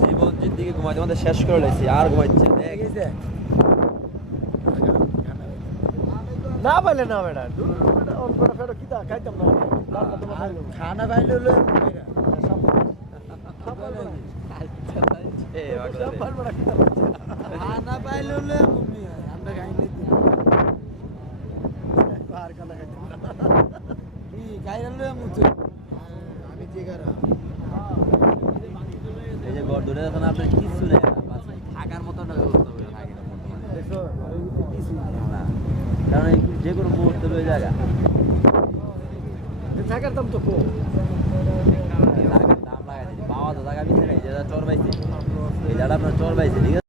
জীবন জিন্দিগি ঘুমাইতে আমাদের শেষ করে লেছি আর ঘুমাইছে দেখ না পাইলে না বেটা অন করে ফেরো কিতা খাইতাম না। খানা পাইলে হলো খানা পাইলে হলো আমরা খাইলে আর কালা খাইতাম না কি খাইলে মুতো আমি জিগারা এই যে গড় ধরে এখন আপনার কিছু নেই থাকার মতো না ব্যবস্থা করে থাকে না বর্তমানে। দেখো আর কিছু না কারণ যে কোনো মুহূর্তে রয়ে জায়গা থাকার দাম তো কম। দাম লাগাই পাওয়া তো জায়গা বিছে নাই যেটা চর পাইছে। এই জায়গাটা আপনার চর পাইছে ঠিক আছে?